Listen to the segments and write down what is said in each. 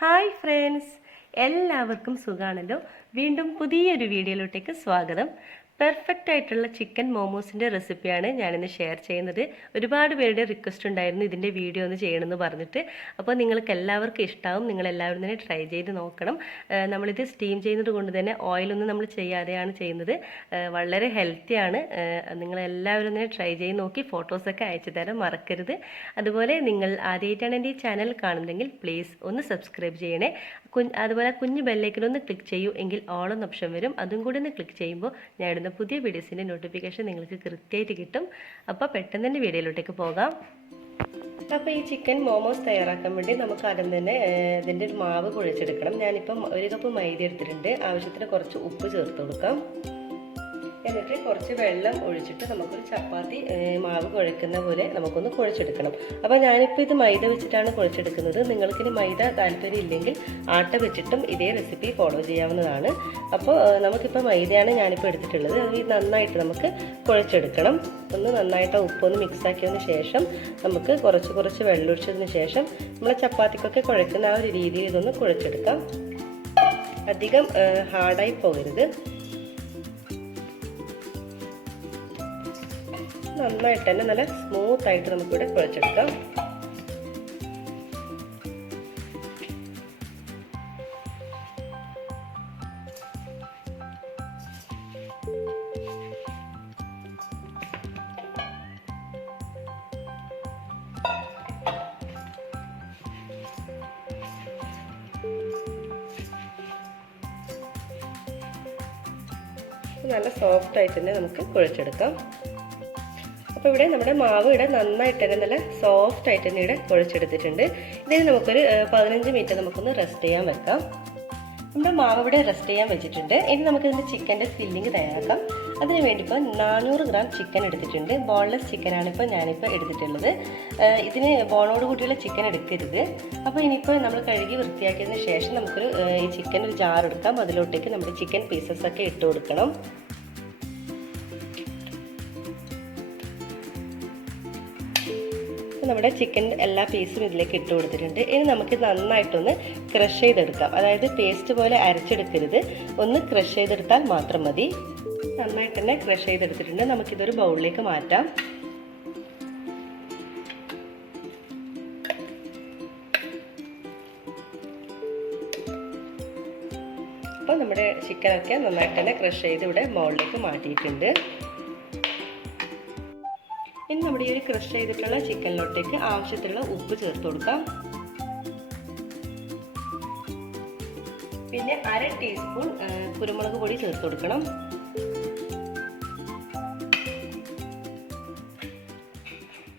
Hi friends, എല്ലാവർക്കും സുഖാണല്ലോ. വീണ്ടും പുതിയൊരു വീഡിയോയിലോട്ടേക്ക് സ്വാഗതം. പെർഫെക്റ്റ് ആയിട്ടുള്ള ചിക്കൻ മോമോസിൻ്റെ റെസിപ്പിയാണ് ഞാനിന്ന് ഷെയർ ചെയ്യുന്നത്. ഒരുപാട് പേരുടെ റിക്വസ്റ്റ് ഉണ്ടായിരുന്നു ഇതിൻ്റെ വീഡിയോ ഒന്ന് ചെയ്യണമെന്ന് പറഞ്ഞിട്ട്. അപ്പോൾ നിങ്ങൾക്ക് എല്ലാവർക്കും ഇഷ്ടമാവും. നിങ്ങളെല്ലാവരും തന്നെ ട്രൈ ചെയ്ത് നോക്കണം. നമ്മളിത് സ്റ്റീം ചെയ്യുന്നത് കൊണ്ട് തന്നെ ഓയിലൊന്നും നമ്മൾ ചെയ്യാതെയാണ് ചെയ്യുന്നത്. വളരെ ഹെൽത്തിയാണ്. നിങ്ങളെല്ലാവരും തന്നെ ട്രൈ ചെയ്ത് നോക്കി ഫോട്ടോസൊക്കെ അയച്ചു തരാൻ മറക്കരുത്. അതുപോലെ നിങ്ങൾ ആദ്യമായിട്ടാണ് എൻ്റെ ഈ ചാനൽ കാണുന്നതെങ്കിൽ പ്ലീസ് ഒന്ന് സബ്സ്ക്രൈബ് ചെയ്യണേ. അതുപോലെ കുഞ്ഞ് ബെല്ലൈക്കനൊന്ന് ക്ലിക്ക് ചെയ്യൂ, എങ്കിൽ ഓൾ എന്ന ഓപ്ഷൻ വരും. അതും കൂടി ഒന്ന് ക്ലിക്ക് ചെയ്യുമ്പോൾ ഞാൻ ഇടുന്ന പുതിയ വീഡിയോസിൻ്റെ നോട്ടിഫിക്കേഷൻ നിങ്ങൾക്ക് കൃത്യമായിട്ട് കിട്ടും. അപ്പോൾ പെട്ടെന്ന് തന്നെ വീഡിയോയിലോട്ടേക്ക് പോകാം. അപ്പോൾ ഈ ചിക്കൻ മോമോസ് തയ്യാറാക്കാൻ വേണ്ടി നമുക്ക് ആദ്യം തന്നെ ഇതിൻ്റെ ഒരു മാവ് കുഴച്ചെടുക്കണം. ഞാനിപ്പം 1 കപ്പ് മൈദ എടുത്തിട്ടുണ്ട്. ആവശ്യത്തിന് കുറച്ച് ഉപ്പ് ചേർത്ത് കൊടുക്കാം. എന്നിട്ട് കുറച്ച് വെള്ളം ഒഴിച്ചിട്ട് നമുക്കൊരു ചപ്പാത്തി മാവ് കുഴക്കുന്ന പോലെ നമുക്കൊന്ന് കുഴച്ചെടുക്കണം. അപ്പോൾ ഞാനിപ്പോൾ ഇത് മൈദ വെച്ചിട്ടാണ് കുഴച്ചെടുക്കുന്നത്. നിങ്ങൾക്കിനി മൈദ താല്പര്യം ഇല്ലെങ്കിൽ ആട്ട വെച്ചിട്ടും ഇതേ റെസിപ്പി ഫോളോ ചെയ്യാവുന്നതാണ്. അപ്പോൾ നമുക്കിപ്പോൾ മൈദയാണ് ഞാനിപ്പോൾ എടുത്തിട്ടുള്ളത്. അത് നന്നായിട്ട് നമുക്ക് കുഴച്ചെടുക്കണം. ഒന്ന് നന്നായിട്ട് ഉപ്പൊന്ന് മിക്സാക്കിയതിന് ശേഷം നമുക്ക് കുറച്ച് വെള്ളം ഒഴിച്ചതിന് ശേഷം നമ്മൾ ചപ്പാത്തിക്കൊക്കെ കുഴക്കുന്ന ആ ഒരു രീതിയിൽ ഇതൊന്ന് കുഴച്ചെടുക്കാം. അധികം ഹാർഡായി പോകരുത്. നന്നായിട്ട് തന്നെ നല്ല സ്മൂത്തായിട്ട് നമുക്കിവിടെ കുഴച്ചെടുക്കാം. നല്ല സോഫ്റ്റായിട്ട് തന്നെ നമുക്ക് കുഴച്ചെടുക്കാം. അപ്പോൾ ഇവിടെ നമ്മുടെ മാവ് ഇവിടെ നന്നായിട്ട് തന്നെ നല്ല സോഫ്റ്റ് ആയിട്ട് തന്നെ ഇവിടെ കുഴച്ചെടുത്തിട്ടുണ്ട്. ഇതിന് നമുക്കൊരു 15 മിനിറ്റ് നമുക്കൊന്ന് റെസ്റ്റ് ചെയ്യാൻ വെക്കാം. നമ്മുടെ മാവ് ഇവിടെ റെസ്റ്റ് ചെയ്യാൻ വെച്ചിട്ടുണ്ട്. ഇനി നമുക്ക് ഇതിൻ്റെ ചിക്കൻ്റെ ഫില്ലിങ് തയ്യാറാക്കാം. അതിന് വേണ്ടി ഇപ്പോൾ 400 ഗ്രാം ചിക്കൻ എടുത്തിട്ടുണ്ട്. ബോൺലെസ് ചിക്കനാണ് ഞാനിപ്പോൾ എടുത്തിട്ടുള്ളത്. ഇതിന് ബോണോട് കൂടിയുള്ള ചിക്കൻ എടുക്കരുത്. അപ്പോൾ ഇനിയിപ്പോൾ നമ്മൾ കഴുകി വൃത്തിയാക്കിയതിന് ശേഷം നമുക്കൊരു ഈ ചിക്കൻ ഒരു ജാർ എടുക്കാം. അതിലോട്ടേക്ക് നമ്മുടെ ചിക്കൻ പീസസ് ഒക്കെ ഇട്ട് കൊടുക്കണം. നമ്മുടെ ചിക്കൻ എല്ലാ പീസും ഇതിലേക്ക് ഇട്ട് കൊടുത്തിട്ടുണ്ട്. ഇനി നമുക്ക് നന്നായിട്ടൊന്ന് ക്രഷ് ചെയ്തെടുക്കാം. അതായത് പേസ്റ്റ് പോലെ അരച്ചെടുക്കരുത്, ഒന്ന് ക്രഷ് ചെയ്തെടുത്താൽ മാത്രം മതി. നന്നായിട്ട് തന്നെ ക്രഷ് ചെയ്തെടുത്തിട്ടുണ്ട്. നമുക്കിതൊരു ബൗളിലേക്ക് മാറ്റാം. അപ്പോൾ നമ്മുടെ ചിക്കനൊക്കെ നന്നായിട്ട് തന്നെ ക്രഷ് ചെയ്ത് ഇവിടെ ബൗളിലേക്ക് മാറ്റിയിട്ടുണ്ട്. ഇനി നമ്മുടെ ഈ ഒരു ക്രഷ് ചെയ്തിട്ടുള്ള ചിക്കനിലോട്ടേക്ക് ആവശ്യത്തിനുള്ള ഉപ്പ് ചേർത്ത് കൊടുക്കാം. പിന്നെ 1/2 ടീസ്പൂൺ കുരുമുളക് പൊടി ചേർത്ത് കൊടുക്കണം.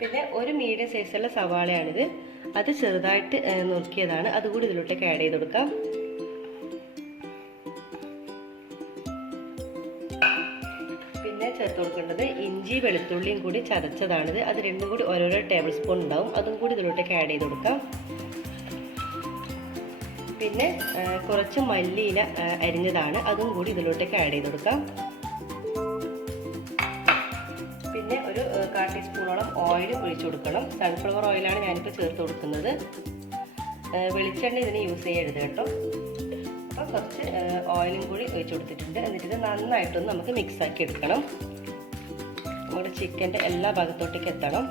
പിന്നെ ഒരു മീഡിയം സൈസുള്ള സവാളയാണിത്. അത് ചെറുതായിട്ട് നുറുക്കിയതാണ്. അതുകൂടി ഇതിലോട്ടേക്ക് ആഡ് ചെയ്ത് കൊടുക്കാം. ചേർത്ത് കൊടുക്കേണ്ടത് ഇഞ്ചി വെളുത്തുള്ളിയും കൂടി ചതച്ചതാണിത്. അത് രണ്ടും കൂടി ഓരോരോ ടേബിൾ സ്പൂൺ ഉണ്ടാവും. അതും കൂടി ഇതിലോട്ടേക്ക് ആഡ് ചെയ്ത് കൊടുക്കാം. പിന്നെ കുറച്ച് മല്ലിയില അരിഞ്ഞതാണ്, അതും കൂടി ഇതിലോട്ടേക്ക് ആഡ് ചെയ്ത് കൊടുക്കാം. പിന്നെ ഒരു 1/4 ടീസ്പൂണോളം ഓയിൽ ഒഴിച്ചു കൊടുക്കണം. സൺഫ്ലവർ ഓയിലാണ് ഞാനിപ്പോൾ ചേർത്ത് കൊടുക്കുന്നത്. വെളിച്ചെണ്ണ ഇതിന് യൂസ് ചെയ്യരുത് കേട്ടോ. അപ്പോൾ കുറച്ച് ഓയിലും കൂടി ഒഴിച്ചു കൊടുത്തിട്ടുണ്ട്. എന്നിട്ട് ഇത് നന്നായിട്ടൊന്ന് നമുക്ക് മിക്സ് ആക്കി എടുക്കണം. നമ്മുടെ ചിക്കൻ്റെ എല്ലാ ഭാഗത്തോട്ടേക്ക് എത്തണം.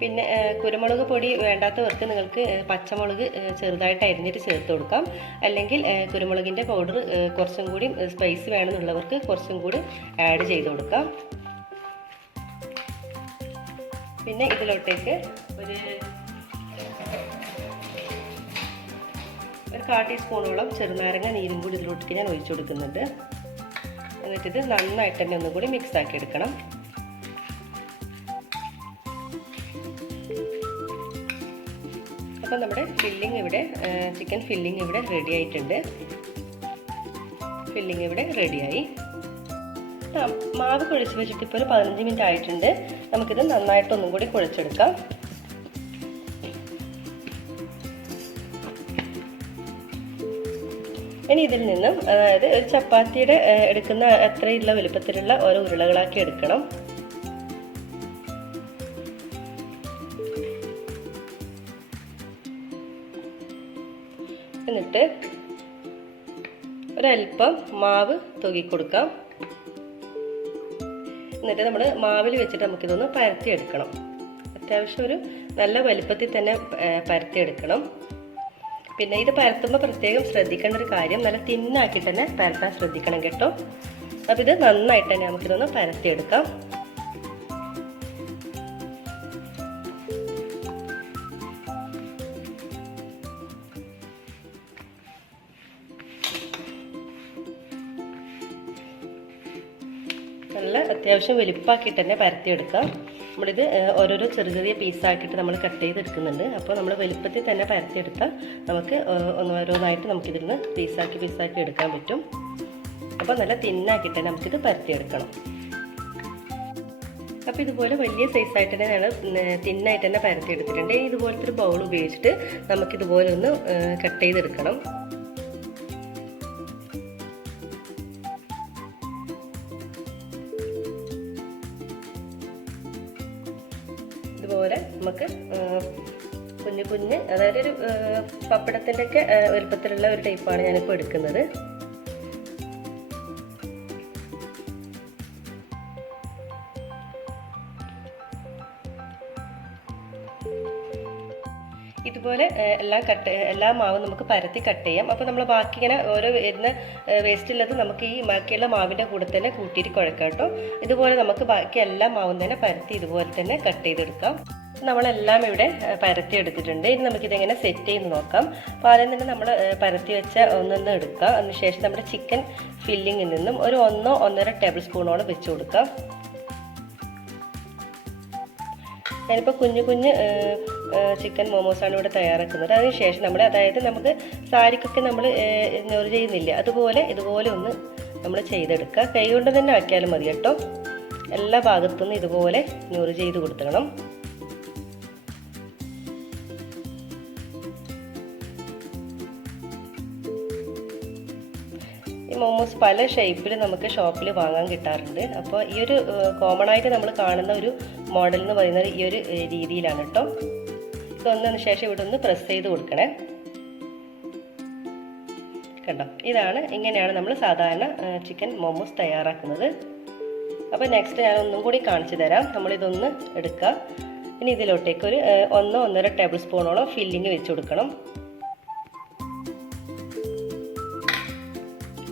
പിന്നെ കുരുമുളക് പൊടി വേണ്ടാത്തവർക്ക് നിങ്ങൾക്ക് പച്ചമുളക് ചെറുതായിട്ട് അരിഞ്ഞിട്ട് ചേർത്ത് കൊടുക്കാം. അല്ലെങ്കിൽ കുരുമുളകിൻ്റെ പൗഡർ കുറച്ചും കൂടി സ്പൈസ് വേണമെന്നുള്ളവർക്ക് കുറച്ചും കൂടി ആഡ് ചെയ്ത് കൊടുക്കാം. പിന്നെ ഇതിലോട്ടേക്ക് ഒരു 1/4 ടീസ്പൂണോളം ചെറുനാരങ്ങ നീരും കൂടി ഇതിലോട്ടേക്ക് ഞാൻ ഒഴിച്ചു കൊടുക്കുന്നുണ്ട്. എന്നിട്ടിത് നന്നായിട്ട് തന്നെ ഒന്നും കൂടി മിക്സ് ആക്കി എടുക്കണം. അപ്പം നമ്മുടെ ഫില്ലിംഗ് ഇവിടെ ചിക്കൻ ഫില്ലിംഗ് ഇവിടെ റെഡി ആയിട്ടുണ്ട്. ഫില്ലിംഗ് ഇവിടെ റെഡിയായി. മാവ് കുഴച്ച് വെച്ചിട്ട് ഇപ്പോൾ ഒരു 15 മിനിറ്റ് ആയിട്ടുണ്ട്. നമുക്കിത് നന്നായിട്ടൊന്നും കൂടി കുഴച്ചെടുക്കാം. ഇനി ഇതിൽ നിന്നും അതായത് ഒരു ചപ്പാത്തിയുടെ എടുക്കുന്ന അത്രയുള്ള വലുപ്പത്തിലുള്ള ഓരോ ഉരുളകളാക്കി എടുക്കണം. എന്നിട്ട് ഒരല്പം മാവ് തൂക്കി കൊടുക്കാം. എന്നിട്ട് നമ്മൾ മാവിൽ വെച്ചിട്ട് നമുക്കിതൊന്ന് പരത്തിയെടുക്കണം. അത്യാവശ്യം ഒരു നല്ല വലുപ്പത്തിൽ തന്നെ പരത്തിയെടുക്കണം. പിന്നെ ഇത് പരത്തുമ്പോൾ പ്രത്യേകം ശ്രദ്ധിക്കേണ്ട ഒരു കാര്യം, നല്ല തിന്നാക്കി തന്നെ പരത്താൻ ശ്രദ്ധിക്കണം കേട്ടോ. അപ്പം ഇത് നന്നായിട്ട് തന്നെ നമുക്കിതൊന്ന് പരത്തിയെടുക്കാം. നല്ല അത്യാവശ്യം വലിപ്പാക്കിയിട്ട് തന്നെ പരത്തിയെടുക്കാം. നമ്മളിത് ഓരോരോ ചെറിയ ചെറിയ പീസാക്കിയിട്ട് നമ്മൾ കട്ട് ചെയ്തെടുക്കുന്നുണ്ട്. അപ്പോൾ നമ്മൾ വലിപ്പത്തിൽ തന്നെ പരത്തിയെടുത്താൽ നമുക്ക് ഓരോന്നായിട്ട് നമുക്കിതിൽ പീസാക്കി എടുക്കാൻ പറ്റും. അപ്പോൾ നല്ല തിന്നാക്കിയിട്ട് തന്നെ നമുക്കിത് പരത്തിയെടുക്കണം. അപ്പോൾ ഇതുപോലെ വലിയ സൈസായിട്ട് തന്നെ ഞാൻ തിന്നായിട്ട് തന്നെ പരത്തിയെടുത്തിട്ടുണ്ട്. ഇതുപോലത്തെ ഒരു ബൗൾ ഉപയോഗിച്ചിട്ട് നമുക്കിതുപോലെ ഒന്ന് കട്ട് ചെയ്തെടുക്കണം. ഇതുപോലെ നമുക്ക് കുഞ്ഞ് അതായത് ഒരു പപ്പടത്തിൻ്റെ ഒക്കെ വലുപ്പത്തിലുള്ള ഒരു ടൈപ്പാണ് ഞാനിപ്പോൾ എടുക്കുന്നത്. ഇതുപോലെ എല്ലാ മാവും നമുക്ക് പരത്തി കട്ട് ചെയ്യാം. അപ്പോൾ നമ്മൾ ബാക്കി ഇങ്ങനെ ഓരോ വരുന്ന വേസ്റ്റ് ഉള്ളത് നമുക്ക് ഈ ബാക്കിയുള്ള മാവിൻ്റെ കൂടെ തന്നെ കൂട്ടിയിട്ട് കുഴക്കാം കേട്ടോ. ഇതുപോലെ നമുക്ക് ബാക്കി എല്ലാ മാവും തന്നെ പരത്തി ഇതുപോലെ തന്നെ കട്ട് ചെയ്തെടുക്കാം. നമ്മളെല്ലാം ഇവിടെ പരത്തി എടുത്തിട്ടുണ്ട്. ഇനി നമുക്കിതെങ്ങനെ സെറ്റ് ചെയ്ത് നോക്കാം. അപ്പോൾ ആദ്യം തന്നെ നമ്മൾ പരത്തി വെച്ച ഒന്നൊന്ന് എടുക്കാം. അതിനുശേഷം നമ്മുടെ ചിക്കൻ ഫില്ലിങ്ങിൽ നിന്നും ഒരു 1-1.5 ടേബിൾ സ്പൂണോളം വെച്ച് കൊടുക്കാം. ഞാനിപ്പോൾ കുഞ്ഞ് ചിക്കൻ മോമോസാണ് ഇവിടെ തയ്യാറാക്കുന്നത്. അതിനുശേഷം അതായത് നമുക്ക് സാരിക്കൊക്കെ നമ്മൾ ഞൊറി ചെയ്യുന്നില്ല, ഇതുപോലെ ഒന്ന് നമ്മൾ ചെയ്തെടുക്കുക. കൈ കൊണ്ട് തന്നെ ആക്കിയാലും മതി കേട്ടോ. എല്ലാ ഭാഗത്തുനിന്നും ഇതുപോലെ ഞൊറി ചെയ്ത് കൊടുക്കണം. ഈ മോമോസ് പല ഷേപ്പിൽ നമുക്ക് ഷോപ്പിൽ വാങ്ങാൻ കിട്ടാറുണ്ട്. അപ്പോൾ ഈ ഒരു കോമൺ ആയിട്ട് നമ്മൾ കാണുന്ന ഒരു മോഡൽ എന്ന് പറയുന്നത് ഈ ഒരു രീതിയിലാണ് കേട്ടോ. ഇതൊന്നതിന് ശേഷം ഇവിടെ ഒന്ന് പ്രസ് ചെയ്ത് കൊടുക്കണേ. കണ്ടോ, ഇങ്ങനെയാണ് നമ്മൾ സാധാരണ ചിക്കൻ മോമോസ് തയ്യാറാക്കുന്നത്. അപ്പോൾ നെക്സ്റ്റ് ഞാൻ ഒന്നും കൂടി കാണിച്ചു തരാം. നമ്മളിതൊന്ന് എടുക്കുക. ഇനി ഇതിലോട്ടേക്ക് ഒരു 1-1.5 ടേബിൾ സ്പൂണോളം ഫില്ലിങ് വെച്ച് കൊടുക്കണം.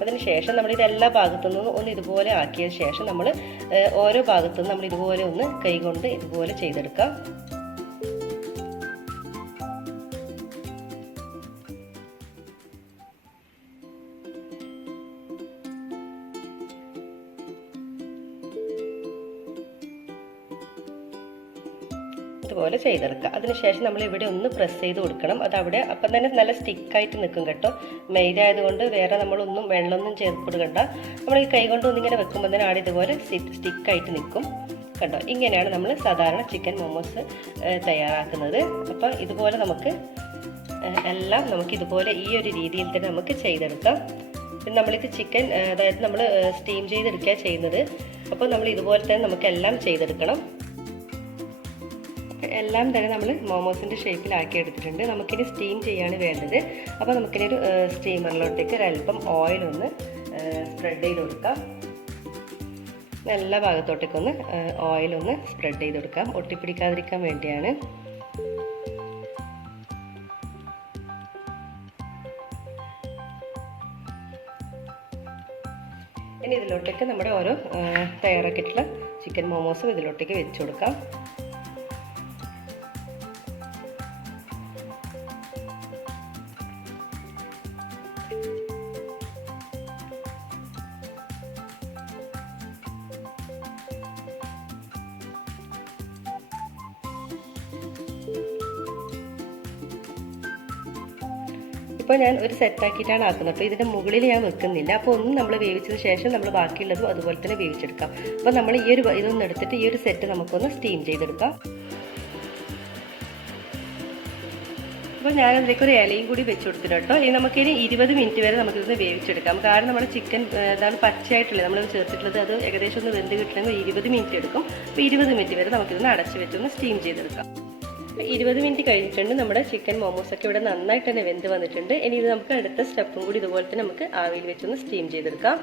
അതിനുശേഷം നമ്മളിത് എല്ലാ ഭാഗത്തുനിന്നും ഒന്ന് ഇതുപോലെ ആക്കിയ ശേഷം നമ്മൾ ഓരോ ഭാഗത്തുനിന്നും നമ്മൾ ഇതുപോലെ ഒന്ന് കൈകൊണ്ട് ഇതുപോലെ ചെയ്തെടുക്കാം. ഇതുപോലെ ചെയ്തെടുക്കുക. അതിനുശേഷം നമ്മൾ ഇവിടെ ഒന്ന് പ്രസ് ചെയ്ത് കൊടുക്കണം. അതവിടെ അപ്പം തന്നെ നല്ല സ്റ്റിക്കായിട്ട് നിൽക്കും കേട്ടോ. മൈദ ആയതുകൊണ്ട് വേറെ നമ്മളൊന്നും വെള്ളമൊന്നും ചേർത്ത് കൊടുക്കണ്ട. നമ്മൾ ഈ കൈ കൊണ്ട് ഒന്നിങ്ങനെ വെക്കുമ്പോൾ തന്നെ ആടെ ഇതുപോലെ സ്റ്റിക്കായിട്ട് നിൽക്കും. കണ്ടോ, ഇങ്ങനെയാണ് നമ്മൾ സാധാരണ ചിക്കൻ മോമോസ് തയ്യാറാക്കുന്നത്. അപ്പോൾ ഇതുപോലെ എല്ലാം ഇതുപോലെ ഈ ഒരു രീതിയിൽ തന്നെ നമുക്ക് ചെയ്തെടുക്കാം. പിന്നെ നമ്മളിത് ചിക്കൻ അതായത് നമ്മൾ സ്റ്റീം ചെയ്തെടുക്കുക ചെയ്യുന്നത്. അപ്പോൾ നമ്മൾ ഇതുപോലെ തന്നെ നമുക്കെല്ലാം ചെയ്തെടുക്കണം. എല്ലാം തന്നെ നമ്മൾ മോമോസിൻ്റെ ഷേപ്പിലാക്കി എടുത്തിട്ടുണ്ട്. നമുക്കിനി സ്റ്റീം ചെയ്യാണ് വേണ്ടത്. അപ്പോൾ നമുക്കിനി ഒരു സ്റ്റീമറിലോട്ടേക്ക് ഒരല്പം ഓയിലൊന്ന് സ്പ്രെഡ് ചെയ്ത് കൊടുക്കാം. എല്ലാ ഭാഗത്തോട്ടേക്കൊന്ന് ഓയിലൊന്ന് സ്പ്രെഡ് ചെയ്ത് കൊടുക്കാം, ഒട്ടിപ്പിടിക്കാതിരിക്കാൻ വേണ്ടിയാണ്. ഇനി ഇതിലോട്ടേക്ക് നമ്മുടെ ഓരോ തയ്യാറാക്കിയിട്ടുള്ള ചിക്കൻ മോമോസും ഇതിലോട്ടേക്ക് വെച്ച് കൊടുക്കാം. ഇപ്പോൾ ഞാൻ ഒരു സെറ്റാക്കിയിട്ടാണ് ആക്കുന്നത്. അപ്പോൾ ഇതിൻ്റെ മുകളിൽ ഞാൻ വെക്കുന്നില്ല. അപ്പോൾ ഒന്നും നമ്മൾ വേവിച്ചതിന് ശേഷം നമ്മൾ ബാക്കിയുള്ളതും അതുപോലെ തന്നെ വേവിച്ചെടുക്കാം. അപ്പോൾ നമ്മൾ ഇതൊന്നും എടുത്തിട്ട് ഈ ഒരു സെറ്റ് നമുക്കൊന്ന് സ്റ്റീം ചെയ്തെടുക്കാം. അപ്പോൾ ഞാനതിലേക്ക് ഒരു ഇലയും കൂടി വെച്ച് കൊടുത്തിട്ട് കേട്ടോ. ഇനി നമുക്കിനി 20 മിനിറ്റ് വരെ നമുക്കിതൊന്ന് വേവിച്ചെടുക്കാം. കാരണം നമ്മുടെ ചിക്കൻ ഇതാണ് പച്ചയായിട്ടുള്ളത് നമ്മൾ ചേർത്തിട്ടുള്ളത്, അത് ഏകദേശം ഒന്ന് വെന്ത് കിട്ടണമെങ്കിൽ 20 മിനിറ്റ് എടുക്കും. അപ്പോൾ 20 മിനിറ്റ് വരെ നമുക്കിതൊന്ന് അടച്ച് വെച്ചൊന്ന് സ്റ്റീം ചെയ്തെടുക്കാം. 20 മിനിറ്റ് കഴിഞ്ഞിട്ടുണ്ട്. നമ്മുടെ ചിക്കൻ മോമോസ് ഒക്കെ ഇവിടെ നന്നായിട്ട് തന്നെ വെന്ത് വന്നിട്ടുണ്ട്. ഇനി ഇത് നമുക്ക് അടുത്ത സ്റ്റെപ്പും കൂടി ഇതുപോലെ തന്നെ നമുക്ക് ആവിയിൽ വെച്ചൊന്ന് സ്റ്റീം ചെയ്തെടുക്കാം.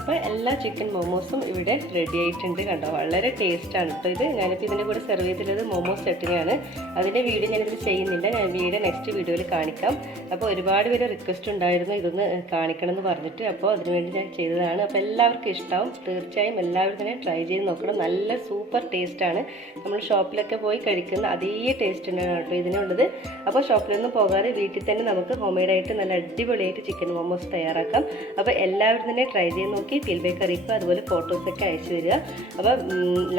അപ്പോൾ എല്ലാ ചിക്കൻ മോമോസും ഇവിടെ റെഡി ആയിട്ടുണ്ട്. കണ്ടോ, വളരെ ടേസ്റ്റാണ് കേട്ടോ ഇത്. ഞാനിപ്പോൾ ഇതിൻ്റെ കൂടെ സെർവ് ചെയ്തിട്ടുള്ളത് മോമോസ് ചട്നിയാണ്. അതിൻ്റെ വീഡിയോ ഞാനിതിൽ ചെയ്യുന്നില്ല, ഞാൻ വീഡിയോ നെക്സ്റ്റ് വീഡിയോയിൽ കാണിക്കാം. അപ്പോൾ ഒരുപാട് പേര് റിക്വസ്റ്റ് ഉണ്ടായിരുന്നു ഇതൊന്ന് കാണിക്കണം എന്ന് പറഞ്ഞിട്ട്, അപ്പോൾ അതിനുവേണ്ടി ഞാൻ ചെയ്തതാണ്. അപ്പോൾ എല്ലാവർക്കും ഇഷ്ടമാവും, തീർച്ചയായും എല്ലാവരും തന്നെ ട്രൈ ചെയ്ത് നോക്കണം. നല്ല സൂപ്പർ ടേസ്റ്റാണ്. നമ്മൾ ഷോപ്പിലൊക്കെ പോയി കഴിക്കുന്ന അതേ ടേസ്റ്റ് തന്നെയാണ് കേട്ടോ ഇതിനുള്ളത്. അപ്പോൾ ഷോപ്പിലൊന്നും പോകാതെ വീട്ടിൽ തന്നെ നമുക്ക് ഹോംമെയ്ഡായിട്ട് നല്ല അടിപൊളിയായിട്ട് ചിക്കൻ മോമോസ് തയ്യാറാക്കാം. അപ്പോൾ എല്ലാവരും തന്നെ ട്രൈ ചെയ്ത് നോക്കി ഫീഡ്ബാക്ക് അറിയിക്കുക, അതുപോലെ ഫോട്ടോസൊക്കെ അയച്ചു തരിക. അപ്പോൾ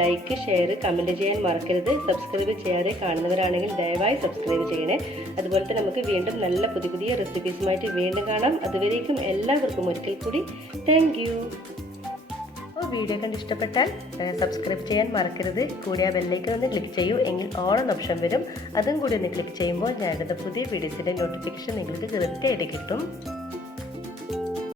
ലൈക്ക്, ഷെയർ, കമൻറ്റ് ചെയ്യാൻ മറക്കരുത്. സബ്സ്ക്രൈബ് ചെയ്യാതെ കാണുന്നവരാണെങ്കിൽ ദയവായി സബ്സ്ക്രൈബ് ചെയ്യണേ. അതുപോലെ തന്നെ നമുക്ക് വീണ്ടും നല്ല പുതിയ പുതിയ റെസിപ്പീസുമായിട്ട് വീണ്ടും കാണാം. അതുവരേക്കും എല്ലാവർക്കും ഒരിക്കൽ കൂടി താങ്ക് യു. അപ്പോൾ വീഡിയോ കണ്ട് ഇഷ്ടപ്പെട്ടാൽ സബ്സ്ക്രൈബ് ചെയ്യാൻ മറക്കരുത്. കൂടി ആ ബെല്ലൈക്കൺ ഒന്ന് ക്ലിക്ക് ചെയ്യൂ, എങ്കിൽ ഓൾ എന്ന ഓപ്ഷൻ വരും. അതും കൂടി ഒന്ന് ക്ലിക്ക് ചെയ്യുമ്പോൾ ഞാനിടുന്ന പുതിയ വീഡിയോസിൻ്റെ നോട്ടിഫിക്കേഷൻ നിങ്ങൾക്ക് കൃത്യമായിട്ട് കിട്ടും.